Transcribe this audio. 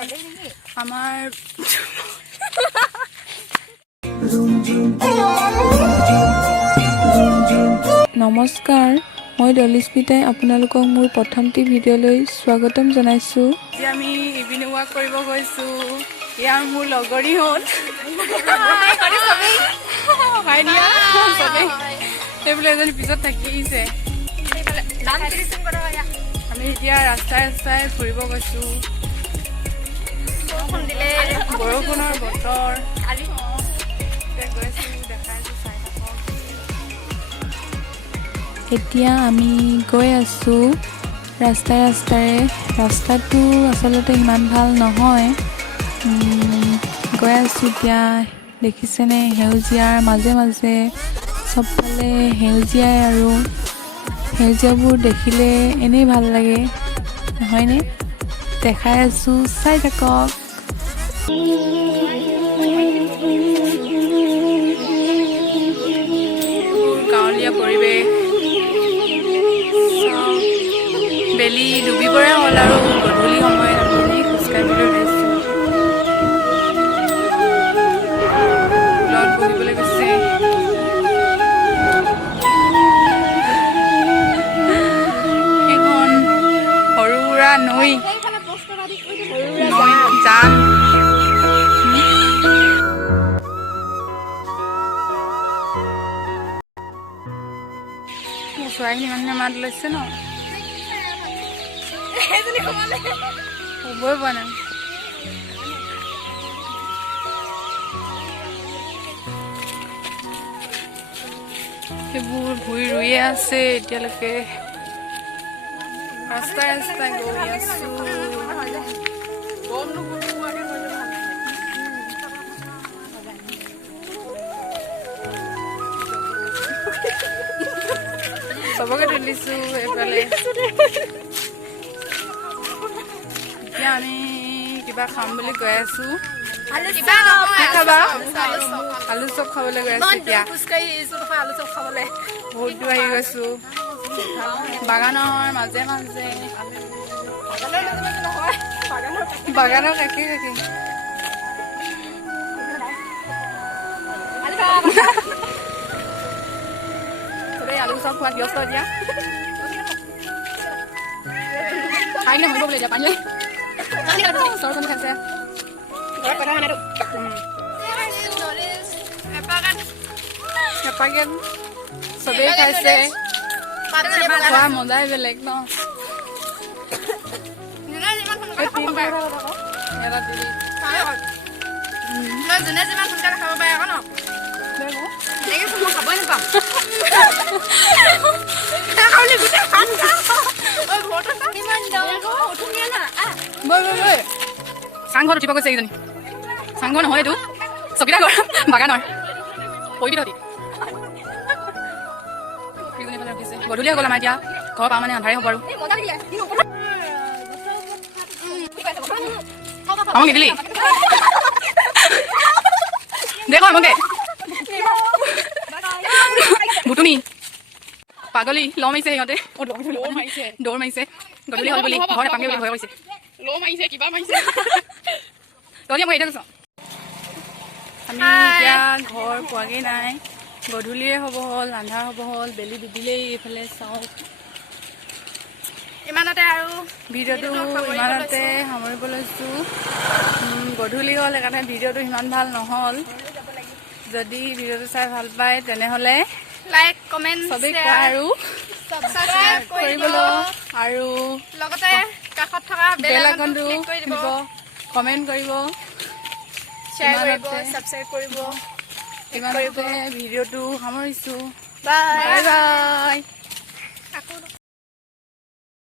আমাৰ নমস্কাৰ, মই দলিস্মিতাই আপোনালোকক মোৰ প্ৰথমটি ভিডিঅ'লৈ স্বাগতম জনাইছোঁ। আজি আমি ইভিনিং ৱাক কৰিব গৈছোঁ। ইয়াৰ মোৰ লগৰী হ'ল সেইবোলে এজনী পিছত থাকি আহিছে। আমি এতিয়া ৰাস্তাই ৰাস্তাই ফুৰিব গৈছোঁ। বৰষুণৰ বতৰ এতিয়া আমি গৈ আছোঁ ৰাস্তাৰে ৰাস্তাৰে। ৰাস্তাটো আচলতে ইমান ভাল নহয়। গৈ আছোঁ এতিয়া, দেখিছেনে সেউজীয়াৰ মাজে মাজে চবফালে সেউজীয়াই, আৰু সেউজীয়াবোৰ দেখিলে এনেই ভাল লাগে নহয়নে? দেখাই আছোঁ, চাই থাকক। গাঁৱলীয়া পৰিৱেশ, বেলি ডুবিবৰে হ'ল আৰু গধূলি সময়ত আমি এনেই খোজকাঢ়িবলৈ ওলাইছোঁ। লগত বহিবলৈ গৈছে। সেইখন সৰু সুৰা নৈ, জান। চৰাইখিনি মানুহে মাত লৈছে ন, হ'বই পোৱা নাই। সেইবোৰ ভুই ৰুইয়ে আছে এতিয়ালৈকে। ৰাস্তাই ৰাস্তাই গৈ আছোঁ। চবকে তুলিছোঁ এইফালে। এতিয়া আমি কিবা খাম বুলি গৈ আছোঁ। কি খাবা? আলু চপ খাবলৈ গৈ আছোঁ এতিয়া। বহুত দূৰ আহি গৈছোঁ। বাগানৰ মাজে মাজে, বাগানৰ কাষে কাষে। চবেই আলু চপ খোৱাত ব্যস্ত এতিয়া। খাই নে হ'ব বোলে এতিয়া পানী চৰখন খাইছে। এপাকেট চবেই খাইছে। খোৱা মজাই বেলেগ ন। যোনে যিমান সোনকালে খাব পাৰে আকৌ ন, খাবই নাপাম। চাংঘৰত উঠিব গৈছে এইজনী। চাংঘৰ নহয় এইটো, চকীদাৰ ঘৰ বাগানৰ পৰিবিধতি। গধূলি হৈ গ'ল আমাৰ এতিয়া। ঘৰ পাওঁ মানে আন্ধাৰে হ'ব আৰু। আমাক নিদিলি দেখ আমাকে ভুটুনি পাগলী ল মাৰিছে সিহঁতে। দৌৰ মাৰিছে গধূলি হ'ল বুলি, ঘৰ নাপামগে বুলি ভয় কৰিছে। তহঁতি মই এতিয়া কৈছ। আমি এতিয়া ঘৰ পোৱাগৈ নাই, গধূলিয়ে হ'ব হ'ল, আন্ধাৰ হ'ব হ'ল। বেলি ডুবিলেই এইফালে চাওক। ইমানতে আৰু ভিডিঅ'টো ইমানতে সামৰিব লৈছোঁ। গধূলি হ'ল সেইকাৰণে ভিডিঅ'টো সিমান ভাল নহ'ল। যদি ভিডিঅ'টো চাই ভাল পায় তেনেহ'লে লাইক কমেণ্ট চবেই কোৱা আৰু ছাবস্ক্ৰাইব কৰিবলৈ, আৰু লগতে কাষত থকা বেল আইকনটো দিব, কমেণ্ট কৰিব, শ্বেয়াৰ কৰিব, ছাবস্ক্ৰাইব কৰিব। ইমানতে ভিডিঅ'টো সামৰিছোঁ। Bye bye.